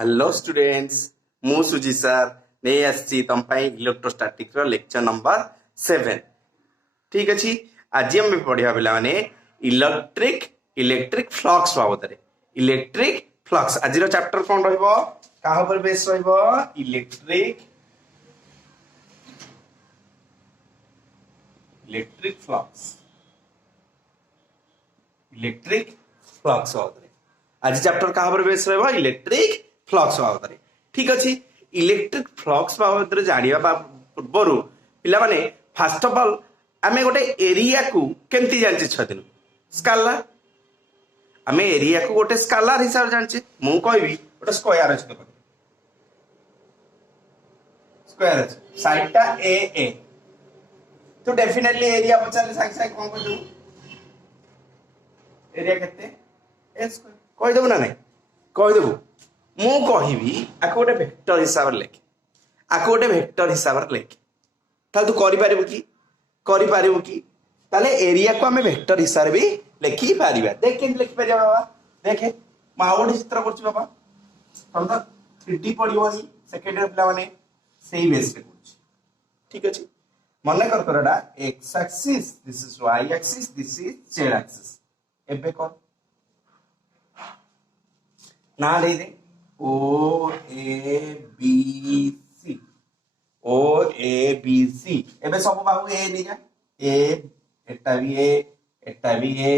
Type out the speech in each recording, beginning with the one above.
Hello students मु सुजी sir नहीं आसी तुम इलेक्ट्रोस्टैटिक लेक्चर नंबर 7 ठीक अच्छी आज आम पढ़ा पे इलेक्ट्रिक इलेक्ट्रिक फ्लक्स बाबद इलेक्ट्रिक फ्लक्स आज चैप्टर कौन रहा बेस electric electric flux electric flux बाबद आज चैप्टर क्या बेस इलेक्ट्रिक फ्लक्स बाबद ठीक अच्छे इलेक्ट्रिक फ्लक्स बाबद जाना पूर्व पे फास्ट अफ ऑल आम गोटे एरिया को केमती जाने छुआ दिन स्कालार आम एरिया को गोटे स्कालार हिसाब से जाने मु कहि गोटे स्क्वायर अच्छे स्क्वायर अच्छे साइडटा ए तो डेफिनेटली एरिया पचारे सागे सागे कौन कह एरिया केते ए स्क्वायर कहीदेबू ना नहीं कहीदेबू मु कहबी आको गोटे वेक्टर हिसाब से लिख आको गोटे वेक्टर हिसाब से लिख ताले तू करि कि ताले एरिया को आमे वेक्टर हिसाब से भी लिखि पारिबा देख केन लिखि पारिबा बाबा देखे माउड चित्र करछि बाबा हम तो 3D पढिबनी सेकेंड इयर पिला माने सेही बेस रे करछि ठीक अछि मन कर करडा x axis this is y axis this is z axis एबे कर ना दे दे O A B C O A B C एबे सब बाहु ए नहीं जा ए एटा भी ए एटा भी ए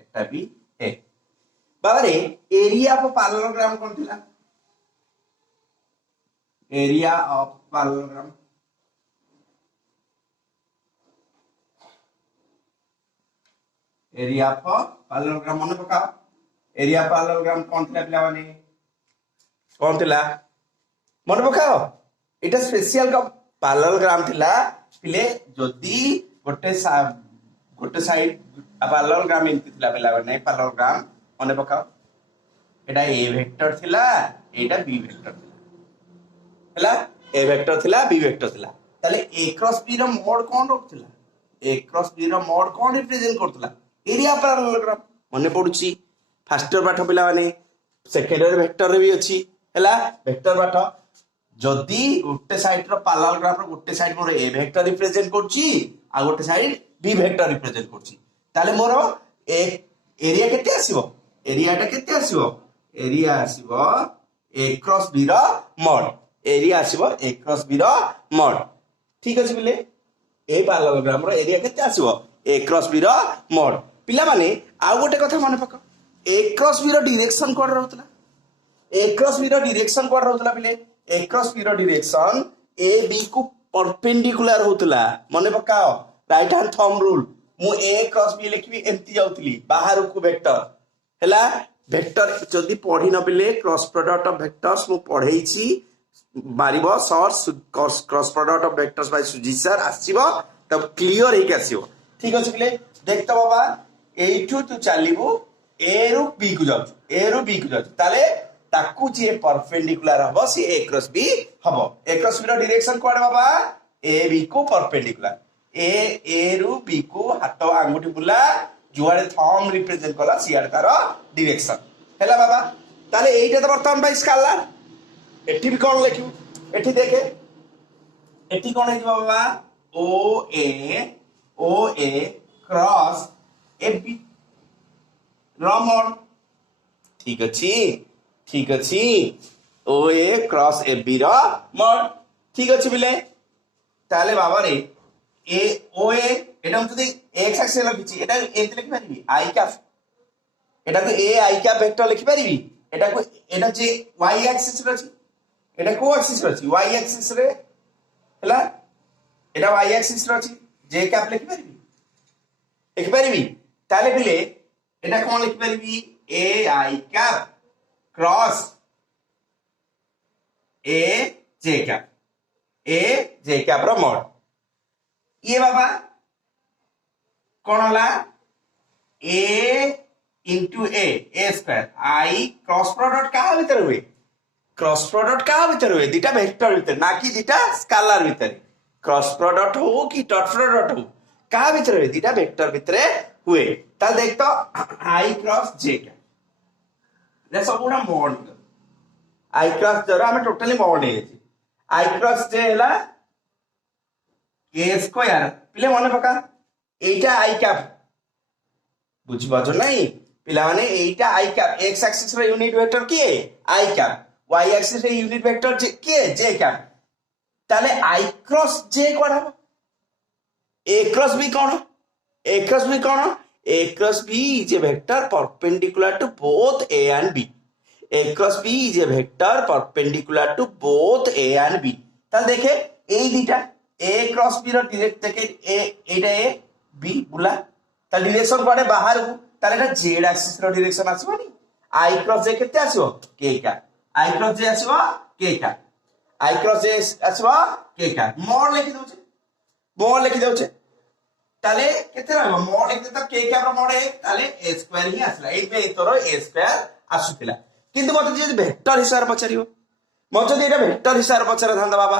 एटा भी ए बाबा रे एरिया ऑफ पैरेललोग्राम कोन थिला area of parallelogram area of parallelogram मन पका एरिया ऑफ पैरेललोग्राम कोन थिला पिला माने कौन थिला मन पकाओ इटा स्पेशल का पैरेललोग्राम थिला पिले जदी गोटे साइड पैरेललोग्राम इनती थिला पिला नै पैरेललोग्राम मन पकाओ एटा ए वेक्टर थिला एटा बी वेक्टर थिला हला ए वेक्टर थिला बी वेक्टर थिला ताले ए क्रॉस बी रो मोड कोन रखथिला ए क्रॉस बी रो मोड कोन रिप्रेजेंट करथिला एरिया पैरेललोग्राम मन पडुची फर्स्ट इयर पाठ पिला माने सेकेंड इयर वेक्टर रे भी अछि हला वेक्टर बाठ जदी गोटे साइड रो पैरेललोग्राम रो गोटे साइड मोर ए वेक्टर रिप्रेजेंट करछि आ गोटे साइड बी वेक्टर रिप्रेजेंट करछि ताले मोर ए एरिया केते आसीबो एरियाटा केते आसीबो एरिया आसीबो ए क्रॉस बी रो मॉड एरिया आसीबो ए क्रॉस बी रो मॉड ठीक अछि बिले ए पैरेललोग्राम रो एरिया केते आसीबो ए क्रॉस बी रो मॉड पिला माने आ गोटे कथा माने पका ए क्रॉस बी रो डायरेक्शन कोड रहतला ए क्रॉस बी रो डायरेक्शन कोड रहतला पिले ए क्रॉस बी रो डायरेक्शन ए बी को परपेंडिकुलर होतला मने पकाओ राइट हैंड थंब रूल मु ए क्रॉस बी लिखबी एंती जाउतली बाहर को वेक्टर हला वेक्टर जदी पढी न पिले क्रॉस प्रोडक्ट ऑफ वेक्टर्स मु पढेइछि मारिबो search cross product of vectors by सुजी सर आसीबो तब क्लियर हे के आसीबो ठीक अछि पिले देखतो बाबा एठू तू चालिबो ए रु बी को जाउ ए रु बी को जाउ ताले ताकू जे परपेंडिकुलर हबो सी ए क्रॉस बी हबो ए क्रॉस बी रो डायरेक्शन कोड बाबा ए बी को परपेंडिकुलर ए रु बी को हाथ आंगुठी बुला जुआडे थंब रिप्रेजेंट कला सियाड तार डायरेक्शन हैला बाबा ताले एइटा तो वर्तमान बाय स्केलर एठी भी कोन लिखियो एठी देखे एठी कोन हे बाबा ओ ए क्रॉस ए बी रमण ठीक अच्छी ओ ए क्रॉस ए बी रो मॉड ठीक अच्छी बिले ताले बाबा रे ए ओ ए एटा हम जदी एक्स एक्सिस लिखिछि एटा एंत लिखि पारिबी आई कैप एटा को ए आई कैप वेक्टर लिखि पारिबी एटा को एटा जे वाई एक्सिस रे अछि एटा को एक्सिस रे अछि वाई एक्सिस रे हला एटा वाई एक्सिस रे अछि जे कैप लिखि पारिबी ताले बिले एटा कोन लिखि पारिबी a i cap cross a j cap रो मॉड ये बाबा कौन होला a into a square i cross product कहा भीतर हुए क्रॉस प्रोडक्ट कहा भीतर हुए दीटा वेक्टर भीतर ना कि दीटा स्केलर भीतर क्रॉस प्रोडक्ट हो कि डॉट प्रोडक्ट हो कहा भीतर हुए दीटा वेक्टर भीतर हुए ताल देख तो आई क्रॉस जे कैप सब गुड़ा मॉड आई क्रॉस j आम totally mode I cross j है a स्क्वायर पिले मन पका एटा आई कैप बुझिपार नहीं पिला माने एटा आई कैप एक्स एक्सिस रे यूनिट वेक्टर किए आई कैप वाई एक्सिस रे यूनिट वेक्टर किए जे कैप ताले आई क्रॉस j कोड हम a क्रॉस b कौन a क्रॉस b कौन a cross b is a vector perpendicular to both a and b a cross b is a vector perpendicular to both a and b তাহলে দেখে এই দুইটা a cross b র direct থেকে a এইটা a b বুলা তাহলে direction কোয়াডে বাহার তাহলে এটা z অ্যাক্সিস র ডিরেকশন আসবনি i cross j কেতে আসিব k কা i cross j আসিব k কা i cross j আসিব k কা মোড লিখি দউছে তাহলে কেতে रहबो মোড লিখতে তো k কা র মোড है তাহলে a স্কয়ার হি আসলা এই বে তোর a স্কয়ার আসুতিলা কিন্তু মতে যদি ভেক্টর হিসাবে পচারিব মতে যদি এটা ভেক্টর হিসাবে পচারা থান্তা বাবা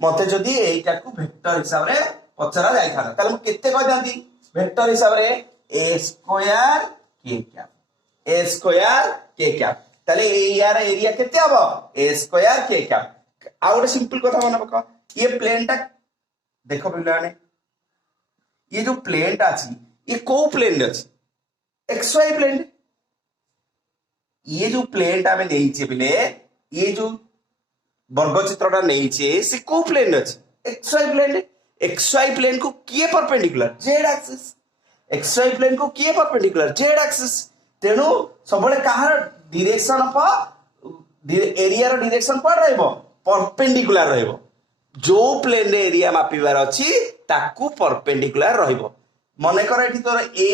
মতে যদি এইটাকু ভেক্টর হিসাবে পচারা যাই থান্তা তাহলে মু কেতে কই দান্তি ভেক্টর হিসাবে a square k cap a square k cap তাহলে এই ইয়ার এরিয়া কেতে হবো a স্কয়ার k ক্যাপ আর একটা সিম্পল কথা মনে পকা ये प्लेनটা देखो पिलाने ये जो प्लेनটা আছে ये को प्लेन আছে xy प्लेन ये जो प्लेनटा में नहीं पिले ये जो वर्ग चित्रटा नहीं से को प्लेन अच्छे xy प्लेन को किए perpendicular z axis xy plane को किए परपेंडिकुलर z एक्सिस तेणु सब कहार डायरेक्शन ऑफ एरिया रो डायरेक्शन पर रहबो परपेंडिकुलर रहबो जो प्लेन रे एरिया मापिबार अछि ताकू परपेंडिकुलर रहबो मने कर एठी तोर a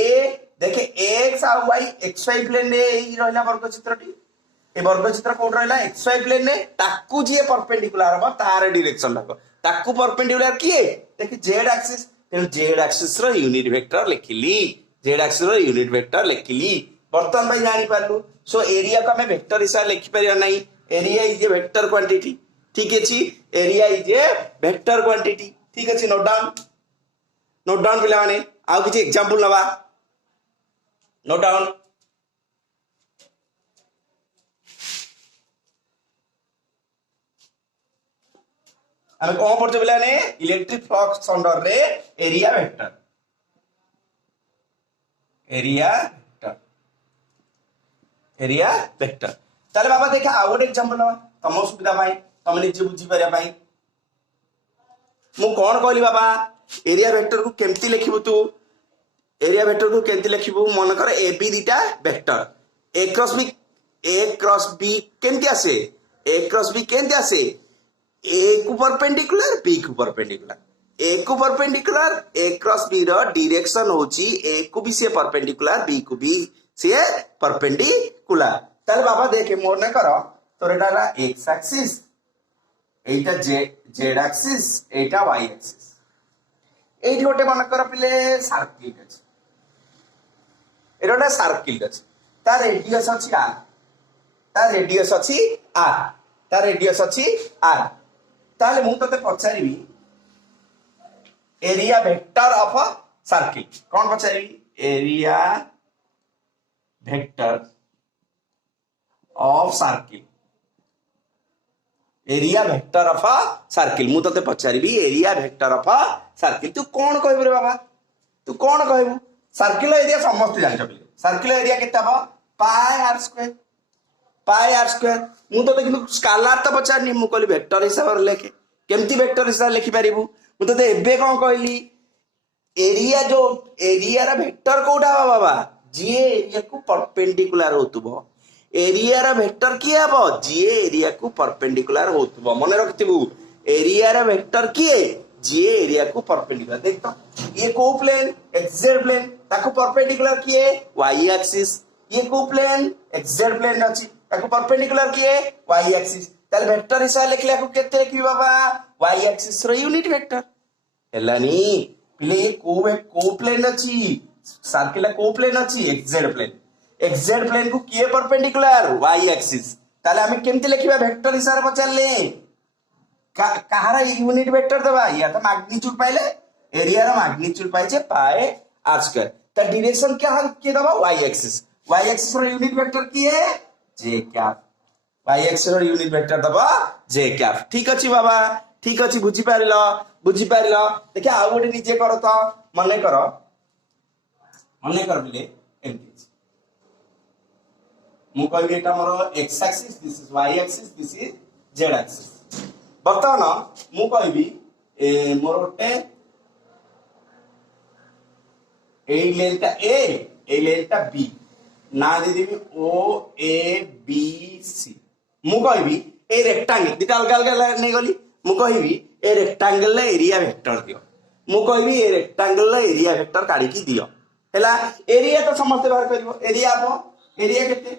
देखे x और y xy प्लेन रे एई रहला वर्ग चित्रटी ए वर्ग चित्र कोड रहला xy प्लेन रे ताकू जे परपेंडिकुलर हो तार डायरेक्शन लागो ताकू परपेंडिकुलर किए देखे z एक्सिस तेन z एक्सिस रो यूनिट वेक्टर लिखिली z एक्सिस रो यूनिट वेक्टर लिखिली बर्तन भाई जानि पारलु सो एरिया को हमें वेक्टर हिसाब लिखि परिया नहीं area is a vector quantity ठीक अछि area is a vector quantity ठीक अछि नोट डाउन पिला माने आ किछि एग्जांपल नबा नोट डाउन हमें कौन पढ़ते पिला ने इलेक्ट्रिक फ्लक्स अंडर रे एरिया वेक्टर ताले बाबा देखा आ गोटे एग्जांपल नबा तम सुविधा पाई तम निजे बुझी परिया पाई मु कोन कहली बाबा एरिया वेक्टर को केमती लिखिबु तू एरिया वेक्टर को केमती लिखिबु मन कर ए बी दीटा वेक्टर ए क्रॉस बी केमती आसे ए क्रॉस बी केमती आसे ए को परपेंडिकुलर बी को परपेंडिकुलर ए को परपेंडिकुलर ए क्रॉस बी रो डायरेक्शन होची ए को भी से परपेंडिकुलर बी को भी से परपेंडिकुलर ताले बाबा देखे मोर न करो तोर एटा एक्स एक्सिस एटा Z axis iota y axis एठी गोटे मन कर पिले सर्किल अछि एटा सर्किल अछि ता रेडियस अछि r ता रेडियस अछि r ताले मु तते पचारिबी एरिया वेक्टर ऑफ सर्किल कोन पचारिबी area vector of circle area vector of circle मु तते पचारिबी एरिया वेक्टर ऑफ सर्किल तू कोन कहबे रे बाबा तू कोन कहबू सर्किल एरिया समस्त जान छबिले सर्किल एरिया केते हबो पाई आर स्क्वायर मु तते किंतु स्केलर त पचारनी मु कहली वेक्टर हिसाब रे लेखे केमती वेक्टर हिसाब लिखि परिबू मु तते एबे कोन कहली एरिया जो एरिया रा वेक्टर कोडा बाबा जे एरिया को परपेंडिकुलर होतबो एरिया रा वेक्टर किए हबो जे एरिया को परपेंडिकुलर होतबो मने रखतिबू एरिया रा वेक्टर किए जे एरिया को परपेंडिकुलर देख तो ये को प्लेन xz प्लेन ताको परपेंडिकुलर किए y एक्सिस ये को प्लेन xz प्लेन अछि ताको परपेंडिकुलर किए y एक्सिस ताले वेक्टर हिसाब लिखले को केते लिखबी बाबा y एक्सिस रो यूनिट वेक्टर हेलानी पिले को प्लेन अछि सर्किल को प्लेन अछि xz प्लेन को किए परपेंडिकुलर y एक्सिस ताले हमें केमती लिखिबा वेक्टर हिसाब पचारले कहारा यूनिट वेक्टर देबा या तो मैग्नीट्यूड पाइले एरिया रा मैग्नीट्यूड पाइछे पाई r स्क्वायर त डायरेक्शन क्या के देबा y एक्सिस रो यूनिट वेक्टर की है j कैप y axis ର यूनिट वेक्टर दबा j कैप ठीक अछि बाबा ठीक अछि बुझी पारिलो देखिए आ गोटे निजे कर तो मने कर बिले एमती मु कहबी एटा मोर x axis this is y axis this is z axis बर्तमान मु कहबी मोर गोटे a length a a length b ना दे देबी o a b c मु कहबी ए रेक्टेंगल दिटा अलग अलग नै गली मु कहबी ए रेक्टेंगल एरिया वेक्टर दियो मु कहबी ए रेक्टेंगल एरिया वेक्टर काढी की दियो हैला एरिया तो समस्त बाहर करिवो एरिया केते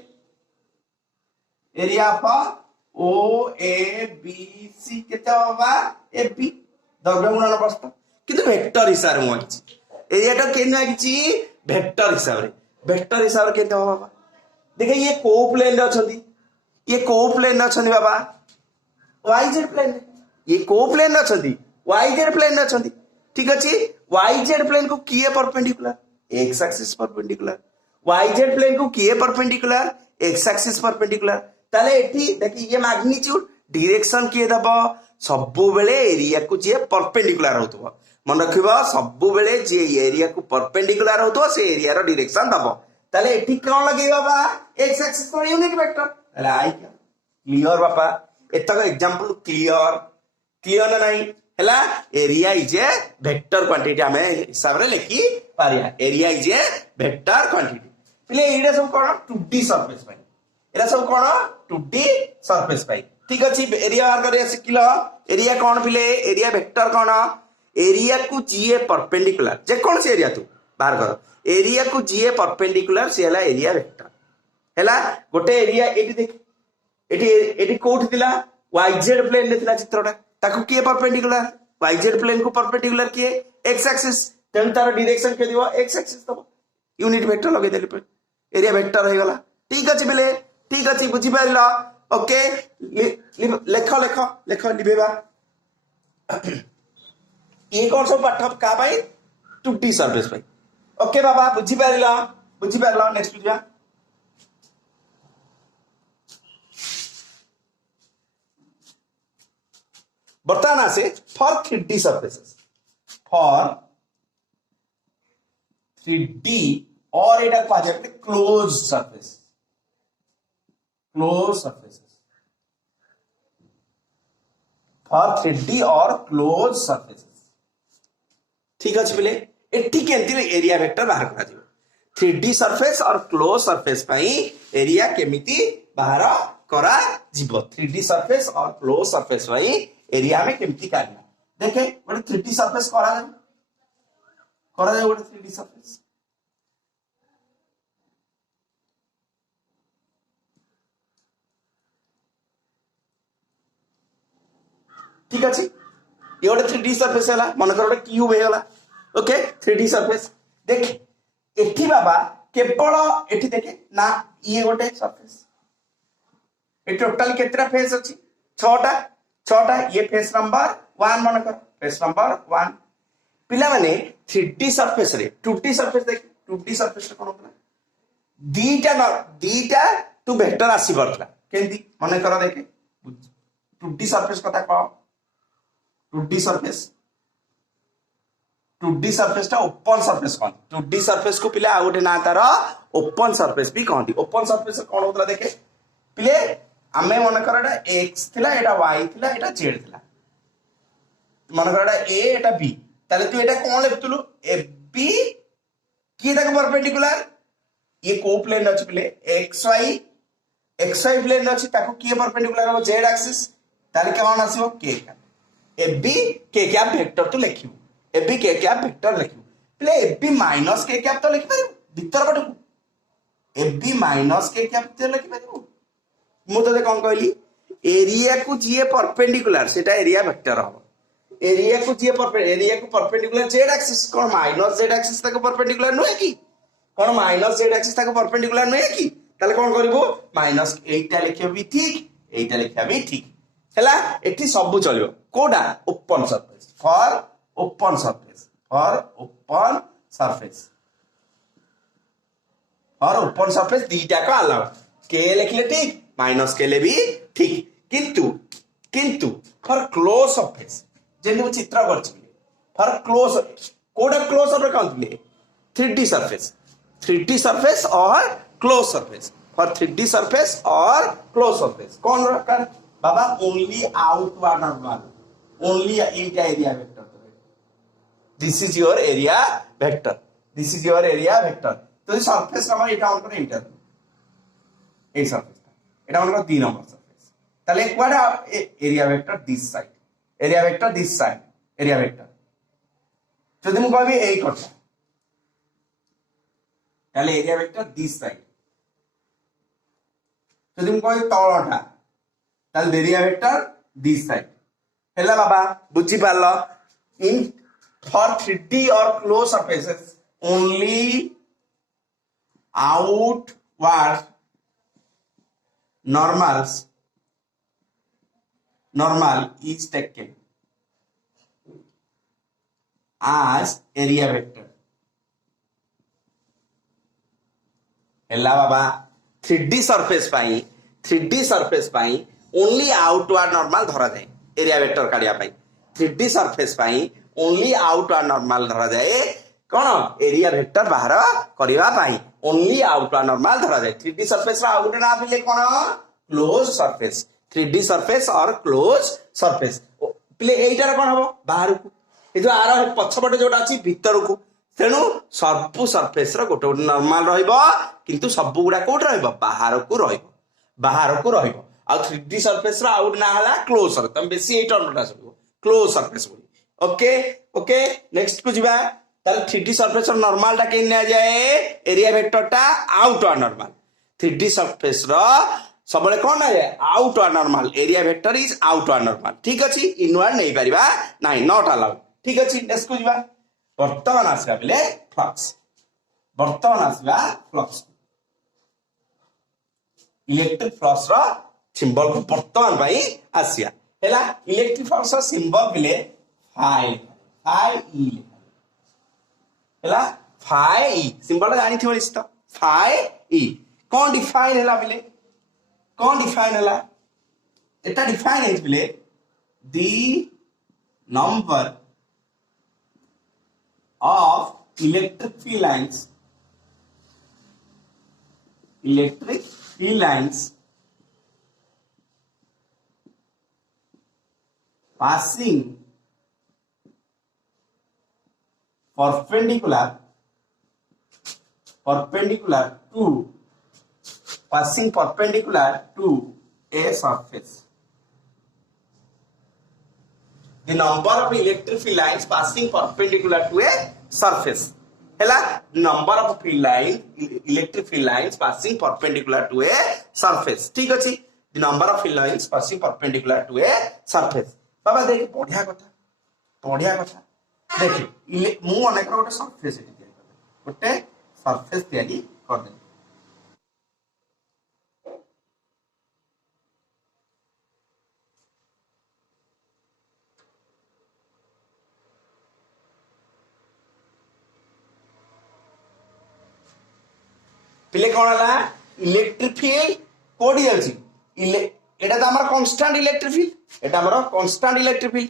area O A B C केते होबा ए बी दग्र गुणन प्रश्न किंतु वेक्टर हिसाब रे मोछि एरिया तो केन आगिछि वेक्टर हिसाब रे केते होबा देखिए ये को प्लेन रे अछंती बाबा yz प्लेन ये को प्लेन रे अछंती yz प्लेन रे अछंती ठीक अछि yz प्लेन को किए perpendicular x axis perpendicular yz plane को किए परपेंडिकुलर x एक्सिस परपेंडिकुलर ताले एठी देखि ये मैग्नीट्यूड डायरेक्शन किए दबो सबु बेले एरिया को जे परपेंडिकुलर होतबो मन रखिबो सबु बेले जे एरिया को परपेंडिकुलर होतबो से एरिया रो डायरेक्शन दबो ताले एठी कोन लगै बाबा x axis per unit vector ताले आई क्या क्लियर बापा एतक एग्जांपल क्लियर ना नहीं हैला area is a vector quantity हमें हिसाब रे लिखि Pariya area is a vector quantity पले एडा सब कोन 2D सरफेस पाई एरा सब कोन 2D सरफेस पाई ठीक अछि एरिया बाहर करे सिखिलो एरिया कोन पिले एरिया वेक्टर कोन एरिया को जीए परपेंडिकुलर जे कोन से एरिया तू बाहर कर एरिया को जीए परपेंडिकुलर से हला एरिया वेक्टर हैला गोटे एरिया एटी देख एटी कोठ दिला yz प्लेन ले दिला चित्रटा ताकू किए परपेंडिकुलर yz प्लेन को परपेंडिकुलर किए x एक्सिस तेन तार डायरेक्शन के दिबो x एक्सिस दबो यूनिट वेक्टर लगे देले पे एरिया वेक्टर हो गला ठीक अछि बेले ठीक अछि बुझी पाइला ओके लेख लिबेबा ये कौन सब पाठ का भाई 2D सरफेस भाई ओके बाबा बुझी पाइला नेक्स्ट वीडियो बर्तमान आसे for 3D surfaces for 3D और एटा कहा जाए क्लोज सरफेसेस फॉर 3D और क्लोज सरफेसेस ठीक अछि बेले एठी केंति एरिया वेक्टर बाहर करा दियो 3D सरफेस और क्लोज सरफेस पई एरिया केमिति बाहर करा जीवो 3D सरफेस और क्लोज सरफेस पई एरिया में केमिति करना देखे गोटे 3D सरफेस करा जाए गोटे 3D सरफेस ठीक अछि ये गोटे 3D सरफेस हैला मन कर गोटे क्यूब हेला ओके 3D सरफेस देख एठी बाबा केवल एठी देखे ना ये गोटे सरफेस ए टोटल केतरा फेस अछि 6टा ये फेस नंबर 1 मन कर फेस नंबर 1 पिला माने 3D सरफेस रे 2D सरफेस देख 2D सरफेस कोन होतला दीटा तू वेक्टर आसी परतला केंदी मन कर देखे 2D सरफेस कथा कह 2D सरफेस टा ओपन सरफेस कौन 2D सरफेस को पिले आ गोटे ना तार ओपन सरफेस भी कहती ओपन सरफेस कौन होतला देखे पिले आमे मन कर एटा x थिला एटा y थिला एटा z थिला मन कर एटा a एटा b ताले तू एटा कोन लेखतलु ए b की तक परपेंडिकुलर ये को प्लेन अछि पिले xy प्लेन अछि ताको की परपेंडिकुलर हो z एक्सिस ताले कोन आसीबो k AB k cap vector तो लिखियो AB k कैप वेक्टर लिखियो play AB minus k cap तो लिखि पारिबो भीतर पटको AB माइनस k कैप तो लिखि पारिबो मु तो कोन कहली एरिया को जीए परपेंडिकुलर सेटा एरिया वेक्टर हो एरिया को परपेंडिकुलर z एक्सिस कोन माइनस z एक्सिस तक परपेंडिकुलर नहे की कोन माइनस z एक्सिस तक परपेंडिकुलर नहे की ताले कोन करबो माइनस 8टा लिखियो भी ठीक 8टा लिखिया भी ठीक हैला एठी सब चलियो कोडा open surface for open surface दीटा को अलाउ के लिखले ठीक माइनस केले भी ठीक किंतु किंतु फॉर क्लोज सरफेस जेने चित्र करछि फॉर क्लोज कोडा क्लोज सरफेस कहउतले 3D सरफेस 3D सरफेस और close surface for 3D surface और क्लोज सरफेस कौन दरकार बाबा ओनली आउटवर्ड नॉर्मल ओनली इनटा area vector this is your area vector this is your area vector तो surface हम एटा हमर इंटर ए सरफेस एटा हमर 2 नंबर सरफेस ताले क्वाडा area vector this side area vector this side area vector जदि मु कहबी एई करता ताले एरिया वेक्टर दिस साइड जदि मु कहबी तळटा ताले एरिया वेक्टर दिस साइड हेला बाबा बुझी पारलो इन for 3D or closed surfaces only outward normal is taken as area vector Hella Baba 3D surface pi only outward normal धरा जाए एरिया वेक्टर काढिया पाई 3D surface पाई only outward normal धरा जाए कौन area vector बाहर करबा पाई only outward normal धरा जाए 3D surface रा आउट ना पिले कौन क्लोज सरफेस 3D सरफेस और क्लोज सरफेस पिले एइटार कौन हबो बाहर को ए जो आर पछपटे जोटा अछि भीतर को तेनु सब सरफेस रा गोटे नॉर्मल रहइबो किंतु सब गुडा कोट रहइबो बाहर को रहइबो आ 3D सरफेस रा आउट ना हला क्लोज सरफेस तम बेसी एइटा नटा सब close surface okay okay next को जीवा ताल 3D सरफेस और नॉर्मल टा केन ना जाए एरिया वेक्टर टा आउटवर्ड नॉर्मल 3D सरफेस रो सबले कोन ना जाए outward normal area vector is outward normal ठीक अछि इनवर्ड नहीं परिबा नहीं नॉट अलाउड ठीक अछि नेक्स्ट को जीवा वर्तमान आसबा बेले फ्लक्स इलेक्ट्रिक फ्लक्स रो सिंबल को वर्तमान भाई आसिया हैला इलेक्ट्रिक फ्लक्स रो सिंबल बेले फाई ई हैला फाई ई सिंबल जानि थिबो लिस्ट फाई ई कोन डिफाइन हैला बिले कोन डिफाइन हैला एटा डिफाइन है बिले the number of electric field lines passing perpendicular to a surface. The number of electric field lines passing perpendicular to a surface. Hela number of electric field lines passing perpendicular to a surface. ठीक अछि the number of field lines passing perpendicular to a surface. बाबा देख बढ़िया कथा देखि मु अनेक गोटे surface तैयारी कर दे पिले कौन है इलेक्ट्रिक फील्ड कोडी अछि एटा त हमर कांस्टेंट इलेक्ट्रिक फील्ड एटा हमर कांस्टेंट इलेक्ट्रिक फील्ड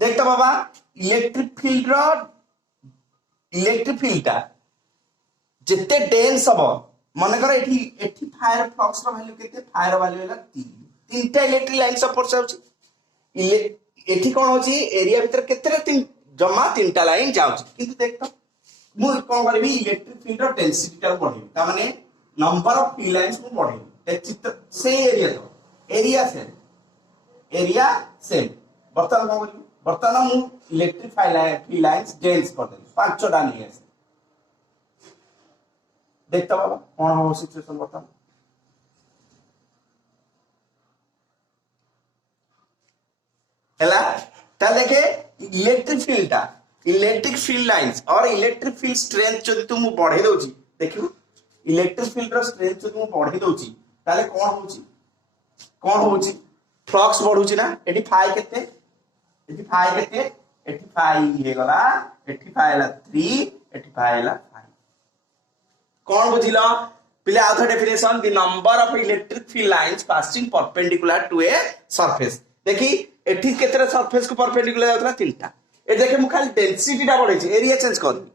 देखता बाबा इलेक्ट्रिक फील्ड ता जिते डेंस हबो मन कर एठी फायर फ्लक्स रो वैल्यू केते फायर वैल्यू हैला 3 तीनटा इलेक्ट्रिक लाइन सपोर्ट जाउची एठी कोन होची एरिया भीतर केते तीन जमा तीनटा लाइन जाउची किंतु देखता मु कोन करबी इलेक्ट्रिक फील्ड रो डेंसिटी ता बढ़ी ता माने नंबर ऑफ फील्ड लाइंस मु बढ़ी ते चित्र से एरिया सेम बर्तमान कोन करबी बर्तमान मु इलेक्ट्रिक फील्ड लाइंस डेंस कर दे पांचटा नहीं आसे देखता बाबा कौन हो सिचुएशन बर्तमान हैला ता देखे इलेक्ट्रिक फील्ड लाइंस और इलेक्ट्रिक फील्ड स्ट्रेंथ जदि तुम बढ़े दोची देखियो इलेक्ट्रिक फील्ड रो स्ट्रेंथ जदि तुम बढ़े दोची ताले कौन होची फ्लक्स बढ़ुची ना एटी फाई केते एटी फाई हे गला एटी फाई हला 3 एटी फाई हला 5 कौन बुझिलो पिले आउ the definition the number of electric field lines passing perpendicular to a surface देखी एठी केतरे सरफेस को परपेंडिकुलर जाउतला तीनटा ए देखे मु खाली डेंसिटी टा बढ़ै छै एरिया चेंज करनी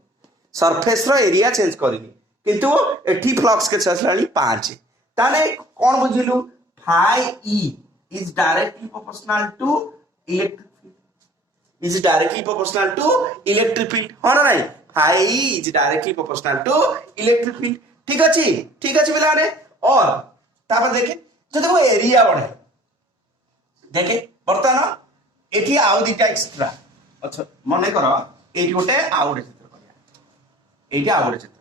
सरफेस रो एरिया चेंज करनी किंतु एठी फ्लक्स के चसलानी 5 ताने कोन बुझिलु phi e is directly proportional to electric field is directly proportional to electric field हो ना नहीं phi e is directly proportional to electric field ठीक अच्छी बोला ने और तापर देखे जो देखो एरिया बढ़े देखे बर्तमान एठी आउ दिटा एक्स्ट्रा अच्छा मने करो एठी गोटे आउ गोटे चित्र करिया एठी आउ गोटे चित्र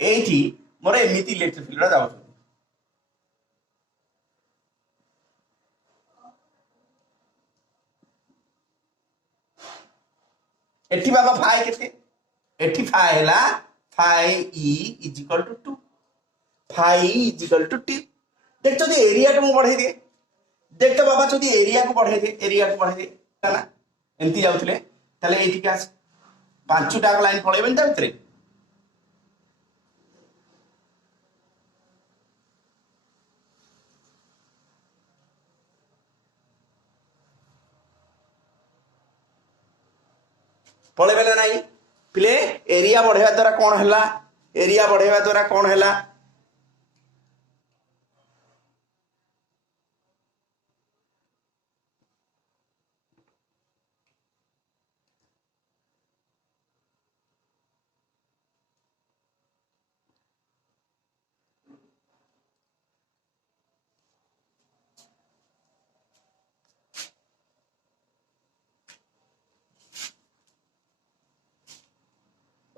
करिया एठी मोर एमिति इलेक्ट्रिक फील्ड जाउ एठी बाबा फाई केते एठी फाई हैला phi E is equal to 2 phi is equal to T देख तो एरिया को बढ़ाई दे देख तो बाबा যদি एरिया को बढ़ाई दे ना एंती जाउथले ताले एठी का पांचटा लाइन पळेबेन ता भितरे पळेबेला नाही पिले एरिया बढ़ेवा द्वारा कौन हैला एरिया बढ़ेवा द्वारा कौन हैला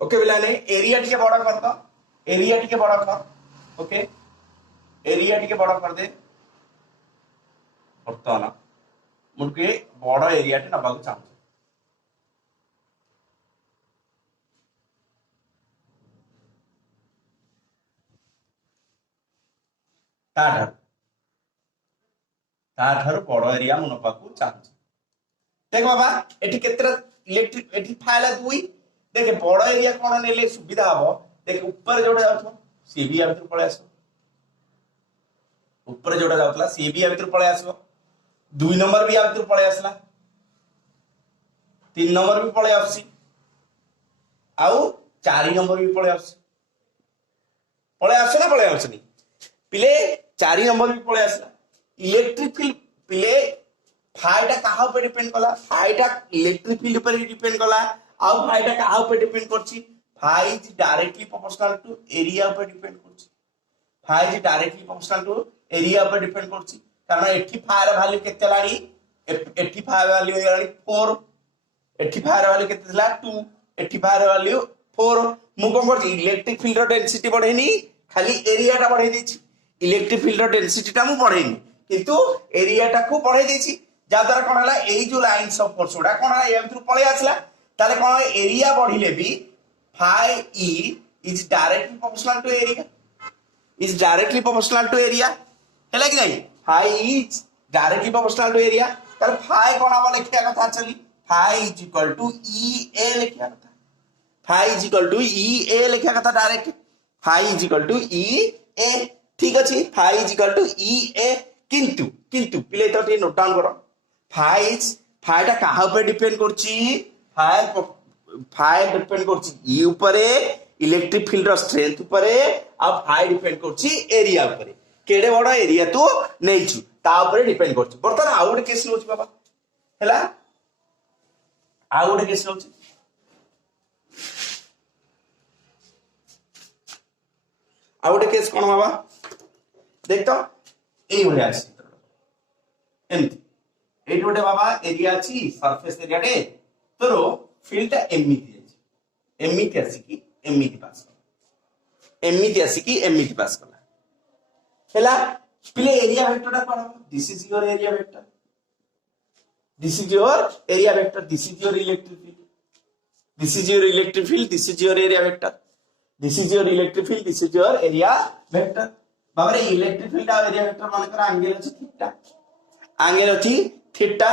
ओके बिलाने एरिया टिके बड़ा कर दो एरिया टिके बड़ा कर ओके एरिया टिके बड़ा कर दे बर्तमान मुझे बड़ एरिया टे नबाक चाहूँ बड़ एरिया मु नबाक चाहूँ देख बाबा एठी केतरा इलेक्ट्रिक एठी फायला दुई देखे बड़ एरिया कौन नेले सुविधा हम देख ऊपर जोड़ा जाउथो सी भी आ भीतर पळे आसो ऊपर जोड़ा जाउतला सी भी आ भीतर पळे आसो 2 नंबर भी आ भीतर पळे आसला 3 नंबर भी पळे आसी आउ 4 नंबर भी पळे आसे ना पळे आसनी पिले 4 नंबर भी पळे आसला इलेक्ट्रिक फील्ड पिले फाइटा कहा पे डिपेंड कला फाइटा इलेक्ट्रिक फील्ड पर डिपेंड कला आउ फाइटा कहा पे डिपेंड करछि phi is directly proportional to area पर डिपेंड करछि phi is directly proportional to area पर डिपेंड करछि कारण एठी फाइ र वैल्यू केते लानी एठी फाइ वैल्यू लानी 4 एठी फाइ र वैल्यू केते थला 2 एठी फाइ र वैल्यू 4 मु कोन करछि इलेक्ट्रिक फील्ड रो डेंसिटी बढ़ेनी खाली एरिया टा बढ़ाई देछि इलेक्ट्रिक फील्ड रो डेंसिटी टा मु बढ़ेनी किंतु एरिया टा को बढ़ाई देछि जा द्वारा कोन हला एई जो लाइंस ऑफ फोर्स उडा कोन ए भीतर पळे आसला ताले कोन एरिया बढ़िले भी phi E is directly proportional to area is directly proportional to area हैला कि नहीं phi is directly proportional to area तर फाइ कोन हम लिखिया कथा चली phi is equal to E A लिखिया कथा phi is equal to E A लिखिया कथा direct phi is equal to E A ठीक अछि phi is equal to E ए किंतु किंतु पिले तो नोट डाउन करो फाइटा कहा ऊपर डिपेंड करछि फाइ डिपेंड करछि ई ऊपरे इलेक्ट्रिक फील्ड रो स्ट्रेंथ ऊपरे आ फाइ डिपेंड करछि एरिया ऊपरे केडे बड़ एरिया तो नेइछु ता ऊपरे डिपेंड करछि बर्तमान आ गुटे केस नोछि बाबा हैला आ गुटे केस नोछि आ गुटे केस कोन बाबा देख तो एई भलिया चित्र एमती एटी गोटे बाबा एरिया अच्छी सरफेस एरिया टे तोर फील्ड टा एमिति आसिकी एमिति पास कला हैला पिले एरिया वेक्टर टा कोन this is your area vector this is your area vector this is your electric field this is your electric field this is your area vector this is your electric field this is your area vector बाबा रे electric field आ area vector मान कर angle अछि theta angle अछि theta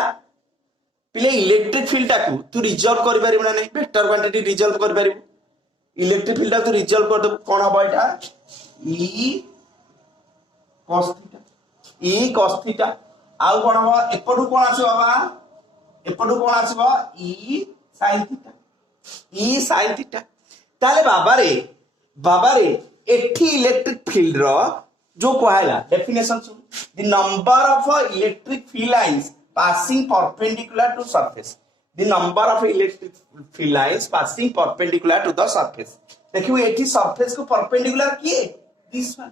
पिले electric field टाकू तू रिजॉल्व करि परिबो ना नहीं वेक्टर क्वांटिटी रिजॉल्व करि परिबो इलेक्ट्रिक फील्ड तो रिजल्व कर दो कौन हम एटा ई cos theta E cos theta आउ कौन हम एपटू कौन आसे बाबा एपटू कौन आसीबो ई sin theta E sin theta ताले बाबा रे एठी इलेक्ट्रिक फील्ड रो जो कहला definition soon the number of electric field lines passing perpendicular to surface the number of electric field lines passing perpendicular to the surface देखियो एठी सरफेस को perpendicular किए this one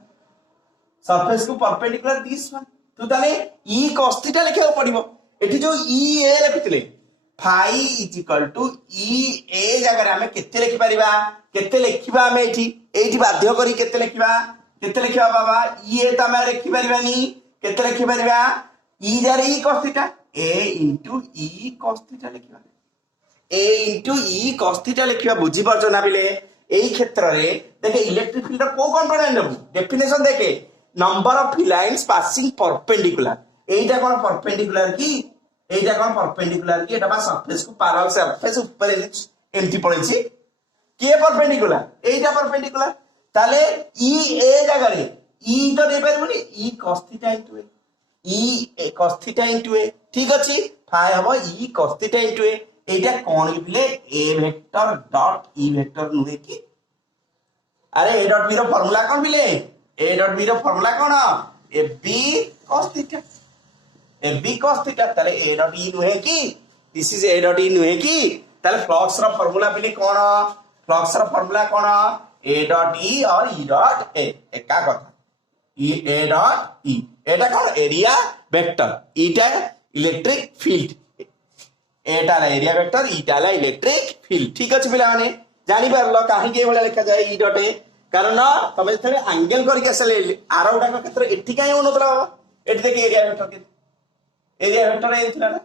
surface को परपेंडिकुलर दिस वन तो ताले e cos theta लिखियो पड़िबो एठी जो e a लिखितले phi is equal to e a जगह रे हमें केते लिखि परिबा केते लिखिबा हमें एठी बाध्य करी केते लिखिबा बाबा e a त हमें लिखि परिबानी केते लिखि परिबा e जारे e cos theta a into e cos theta लिखिबा a into e cos theta लिखिबा बुझी परछ ना बिले एई क्षेत्र रे देखे इलेक्ट्रिक फील्ड को कंपोनेंट नेबु डेफिनेशन देखे number of lines passing perpendicular एटा कोन परपेंडिकुलर की एटा कोन परपेंडिकुलर की एटा बा सरफेस को पैरेलल सरफेस ऊपर एम्प्टी पड़ेछि के परपेंडिकुलर एटा परपेंडिकुलर ताले e a जगह रे e तो दे परबनी e cos theta into a e cos theta into a ठीक अछि फाइ हबो e cos theta into a एटा कोन बिले a vector dot e vector नुहे की अरे a डॉट b रो फार्मूला कोन बिले a डॉट b रो फार्मूला कोन a b cos theta a b cos theta ताले a डॉट e नुहे की this is a dot e नुहे की ताले फ्लक्स रो फार्मूला बिले कोन फ्लक्स रो फार्मूला कोन a डॉट e और e डॉट a एका कथा e a डॉट e एटा कोन एरिया वेक्टर ईटा इलेक्ट्रिक फील्ड एटा ला एरिया वेक्टर ईटा ला इलेक्ट्रिक फील्ड ठीक अछि पिला माने जानि परलो काहे के भले लिखा जाय ई डॉट ए कारण तमे थरे एंगल करके असले आरोटा का क्षेत्र एठी काहे होनतला बाबा एठी देख एरिया वेक्टर के एरिया वेक्टर एथिला ना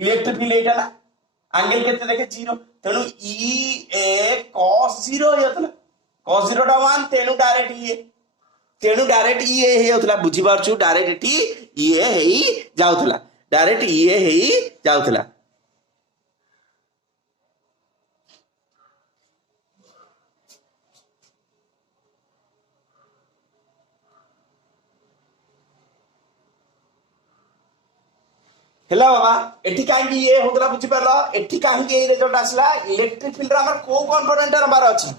इलेक्ट्रिक फील्ड एटा ना एंगल केते देखे 0 तेनु ई ए cos 0 हेतला cos 0 टा 1 तेनु डायरेक्ट ई ए हेउतला बुझी पारछु डायरेक्ट एठी ई ए हेई जाउतला डायरेक्ट ई ए हेई जाउतला हेला बाबा एठी काहे ये होतला बुझी परलो एठी काहे के रिजल्ट आसला इलेक्ट्रिक फील्ड रा हमर को कंपोनेंट नंबर अछि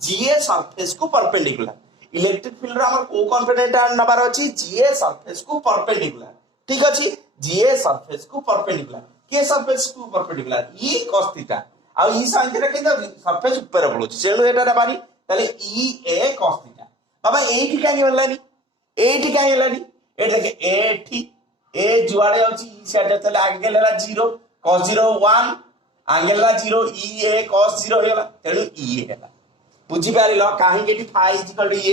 जीए सरफेस को परपेंडिकुलर इलेक्ट्रिक फील्ड रा हमर को कंपोनेंट नंबर अछि जीए सरफेस को परपेंडिकुलर ठीक अछि जीए सरफेस को परपेंडिकुलर के सरफेस को परपेंडिकुलर ई cos थीटा आ ई sin थीटा के सरफेस ऊपर पड़ो सेनु एटा बारी ताले ई ए cos थीटा बाबा एठी काहे होलानी एटा देखे एठी ए जुआड़े अछि ई साइड तले आगे गेला 0 cos 0 1 आंगेला 0 ई ए cos 0 हेला तेनु ई ए हेला बुझी पारिलो काहे केटी फाई इक्वल टू ए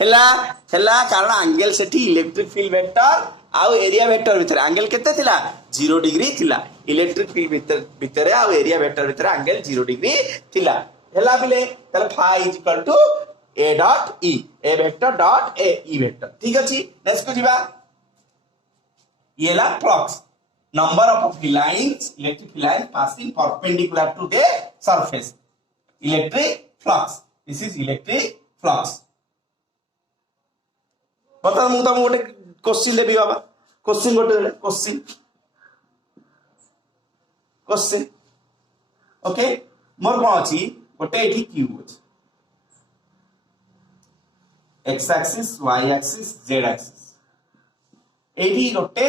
हेला कारण एंगल सेठी इलेक्ट्रिक फील्ड वेक्टर आउ एरिया वेक्टर भीतर एंगल केते थिला 0 डिग्री थिला इलेक्ट्रिक फील्ड भीतर आउ एरिया वेक्टर भीतर एंगल 0 डिग्री थिला हेला बिले तले phi equal to A dot E A vector dot A E vector ठीक अछि नेक्स्ट को जिबा ये ला flux number of lines electric lines passing perpendicular to the surface electric flux this is electric flux बता मु तम गोटे क्वेश्चन देबी बाबा question okay more कोन अछि गोटे एठी क्यूब अछि x axis y axis z axis एठी गोटे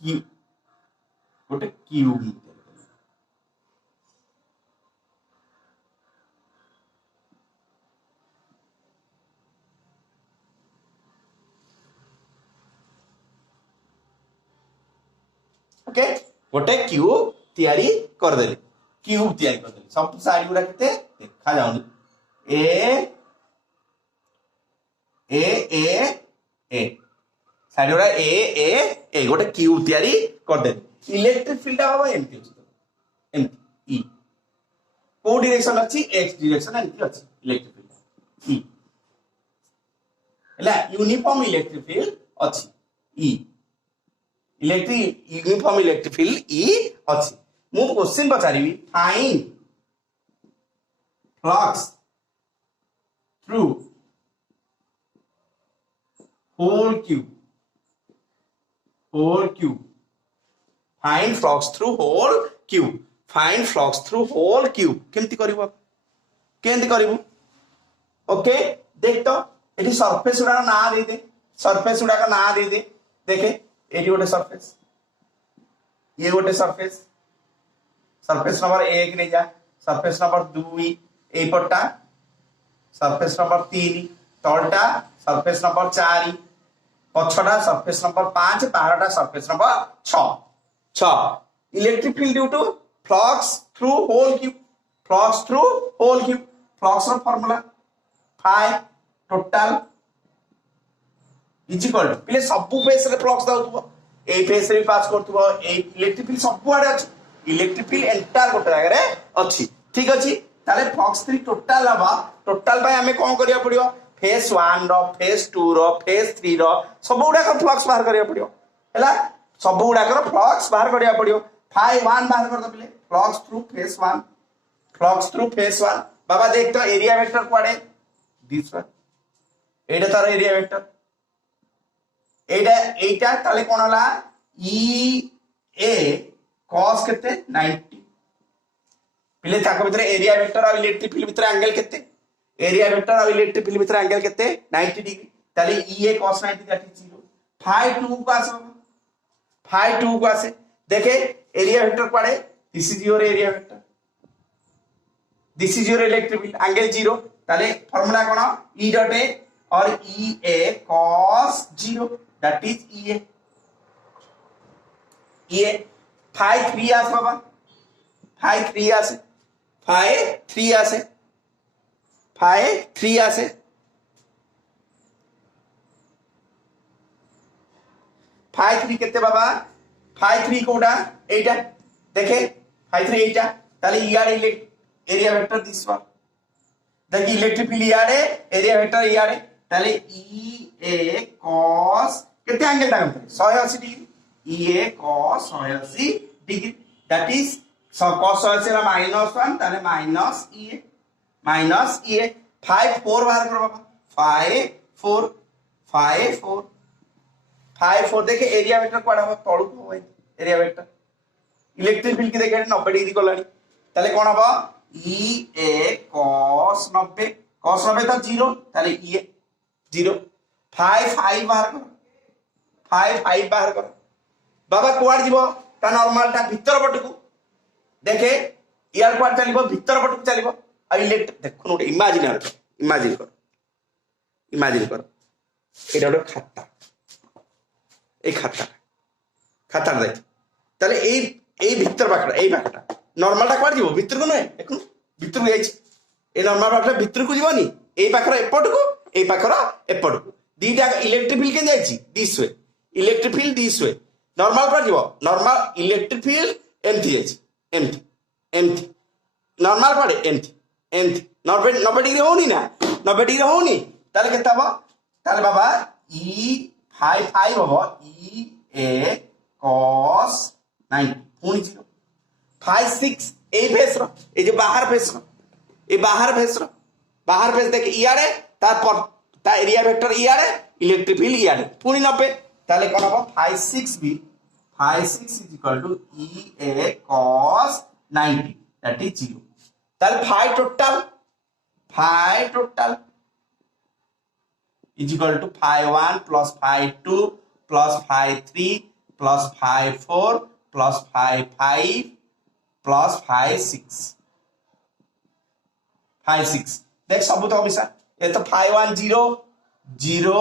क्यूब ओके गोटे क्यूब तैयारी कर देली सब साइड गुडा केते देखा जाउनी ए साइड गुडा ए गोटे क्यूब तैयारी कर दे इलेक्ट्रिक फील्ड बाबा एमटी ई को डायरेक्शन अछि x डायरेक्शन एमटी अछि इलेक्ट्रिक फील्ड ई हला यूनिफॉर्म इलेक्ट्रिक फील्ड अछि ई यूनिफॉर्म इलेक्ट्रिक फील्ड ई अछि मु क्वेश्चन पचारिबी find flux through whole cube. Find flux through whole cube. Find flux through whole cube. केमती करिवो केमती करिवो ओके देख तो एटी सरफेस गुडा ना दे दे सरफेस गुडा का ना दे दे देखे एटी गोटे सरफेस ये गोटे सरफेस सरफेस नंबर 1 ले जा सरफेस नंबर 2 ए पट्टा सरफेस नंबर 3 तलटा सरफेस नंबर 4 पछटा सरफेस नंबर 5 बारटा surface number 6 electric field due to flux through whole cube flux रो formula phi total is equal to पिले सब फेस रे फ्लक्स दाउथबो ए फेस रे पास करथबो ए इलेक्ट्रिक फील्ड सब आडे अछि इलेक्ट्रिक फील्ड एंटायर गोटे जगह रे अछि ठीक अछि ताले फ्लक्स 3 टोटल हबा टोटल बाय हमें कोन करिया पड़ियो फेस 1 रो फेस 2 रो फेस 3 रो सब गुडा का फ्लक्स बाहर करिया पड़ियो हैला सब गुडा का फ्लक्स बाहर करिया पड़ियो फाई 1 बाहर कर दबिले फ्लक्स थ्रू फेस 1 बाबा देख तो एरिया वेक्टर कोडे दिस वन एटा तार एरिया वेक्टर एटा ताले कोन होला ई ए cos केते 90 पिले ताको भीतर एरिया वेक्टर और इलेक्ट्रिक फील्ड भीतर एंगल केते एरिया वेक्टर और इलेक्ट्रिक फील्ड भीतर एंगल केते 90 डिग्री ताले E A cos 90 that is 0 phi 2 को आसे देखे एरिया वेक्टर पड़े this is your area vector this is your electric field angle 0 ताले फार्मूला कोन ई डॉट ए और E A cos 0 that is E A phi 3 आसे बाबा phi 3 आसे phi 3 केते बाबा फाई 3 कोडा एटा देखे फाई 3 एटा ताले यार एरिया वेक्टर दिस वन देखि इलेक्ट्रिक फील्ड यारे एरिया वेक्टर यारे ताले ई ए cos केते एंगल दा 180 degree E A cos 180 degree that is cos 180 ला -1 ताले माइनस ई ए फाई 4 बाहर करो बाबा फाई 4 देखे एरिया वेक्टर कोडा हो तळु को एरिया वेक्टर इलेक्ट्रिक फील्ड की देखे 90 डिग्री कोलानी ताले कोन हबो ई ए cos 90 तो 0 ताले ई ए 0 फाई 5 बाहर करो बाबा कोड जीवो ता नॉर्मल ता भीतर पटकू देखे यार कोड चलीबो भीतर पटकू चलीबो आ इलेक्ट्रिक देखो नोट इमेजिन करो एटा ଗୋଟେ खाता এই খাতা দেখ তাহলে এই ভিতর পাখটা নরমালটা কোয়ার যাব ভিতর কো নয় দেখুন ভিতর কো যাইছি এই নরমাল পাখটা ভিতর কো জীবনি এই পাখরা এপটকো এই পাখরা এপটকো দুইটা ইলেকট্রিক ফিল্ড কেন যাইছি this way electric field this way normal কোয়ার যাব নরমাল ইলেকট্রিক ফিল্ড এমটি যাইছি এমটি নরমাল কোয়ারে এমটি 90 ডিগ্রি হোনি না 90 ডিগ্রি হোনি তাহলে কেতে হবে তাহলে বাবা ই फाई हबो ई ए cos 90 पुणी 0 फाई 6 ए फेस रो ए जे बाहर फेस देख इयारे तार ता एरिया वेक्टर इयारे इलेक्ट्रिक फील्ड इयारे पुणी 90 ताले कोन हबो phi 6 is equal to E A cos 90 that is 0 ताले phi total is equal to phi 1 plus phi 2 plus phi 3 plus phi 4 plus phi 5 plus phi 6 देख सब तो मिसा ये तो phi 1 0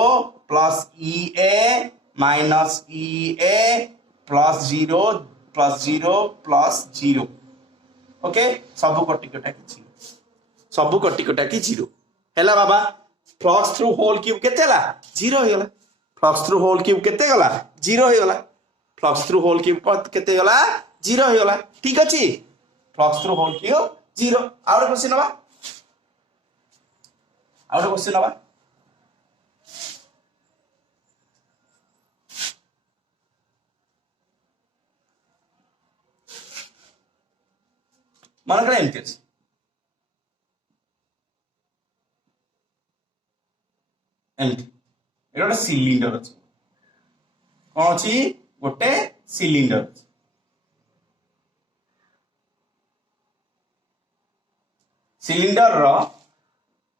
plus e a minus e a plus 0 plus 0 okay सब कटी की 0 हैला बाबा फ्लक्स थ्रू होल क्यूब केते हला 0 हो गला फ्लक्स थ्रू होल क्यूब केते गला 0 हो गला फ्लक्स थ्रू होल क्यूब केते गला 0 हो गला ठीक अछि फ्लक्स थ्रू होल क्यूब 0 आउर क्वेश्चन नबा मन करे एमती अछि एमती ये गोटे सिलिंडर अच्छी कौन अच्छी गोटे सिलिंडर अच्छी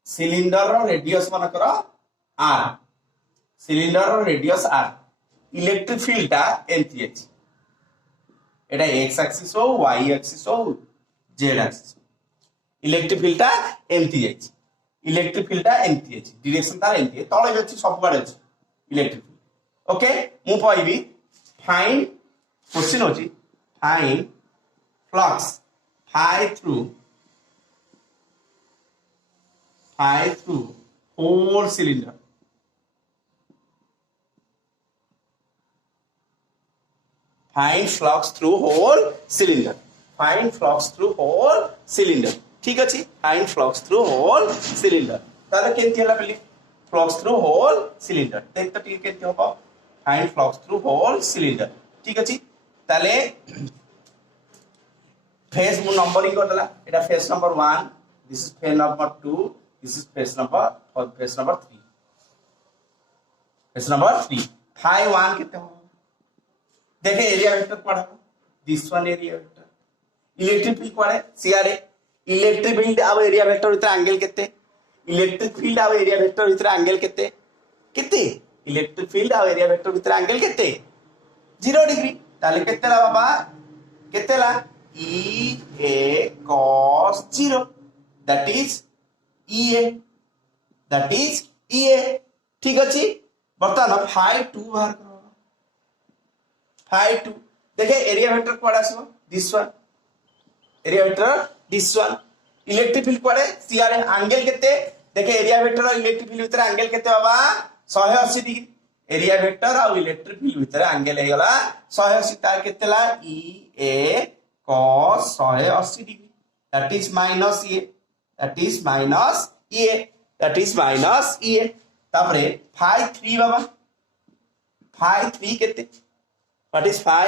सिलिंडर रेडियस मनकर R cylinder radius R electric field टा एमती अछि एटा एक्स एक्सिस हो वाई एक्सिस हो जेड एक्सिस इलेक्ट्रिक फील्ड टा एमती अछि इलेक्ट्रिक फील्ड टा एमती अछि डायरेक्शन तार एमती तळे अछि सब बारे अछि इलेक्ट्रिक फील्ड ओके मु कहबी फाइंड क्वेश्चन होची find flux phi through whole cylinder find flux through whole cylinder ठीक अछि find flux through whole cylinder ताले केंती हला पली flux through whole cylinder देख त ठीक केंती होबो find flux through whole cylinder ठीक अछि ताले फेज मु नंबरिंग कर देला एटा phase number 1 this is phase number 2 this is phase number 3 phi 1 कितने हो देखे एरिया वेक्टर पढ़ा this one area vector electric field पढ़े सीआर इलेक्ट्रिक फील्ड अब एरिया वेक्टर भीतर एंगल कितने इलेक्ट्रिक फील्ड अब एरिया वेक्टर भीतर एंगल कितने इलेक्ट्रिक फील्ड अब एरिया वेक्टर भीतर एंगल कितने 0 डिग्री ताले कितने ला बाबा कितने ला EA cos 0 that is EA ठीक अछि बर्तमान phi 2 बाहर करो phi 2 देखे एरिया वेक्टर कोड आसो this one area vector this one electric field code CR angle केते देखे एरिया वेक्टर और इलेक्ट्रिक फील्ड भीतर एंगल केते बाबा 180 डिग्री एरिया वेक्टर और इलेक्ट्रिक फील्ड भीतर एंगल हे गला 180 तार केते ला EA cos 180 degree that is minus EA तापरे phi 3 बाबा phi 3 केते what is phi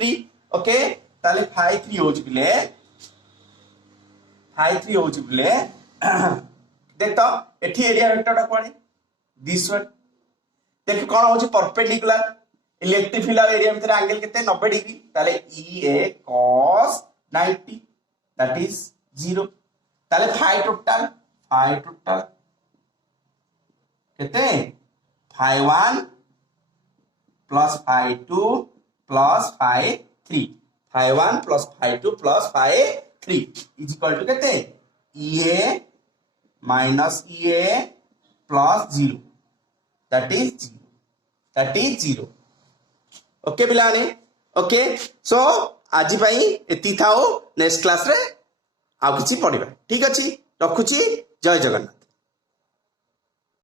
3 ओके ताले phi 3 होच बिले देख तो एठी एरिया वेक्टर टा कोनी दिस वन देख कोन होची परपेंडिकुलर इलेक्ट्रिक फील्ड और एरिया भीतर एंगल कितने 90 डिग्री ताले EA cos 90 that is 0 ताले phi total कितने phi 1 plus phi 2 plus phi 3 phi 1 plus phi 2 plus phi 3 is equal to कितने EA minus EA plus 0 that is 0 okay पिलाने okay so आज पाई एति थाओ next class रे आ किछि पढिबा ठीक अछि रखुछि जय जगन्नाथ।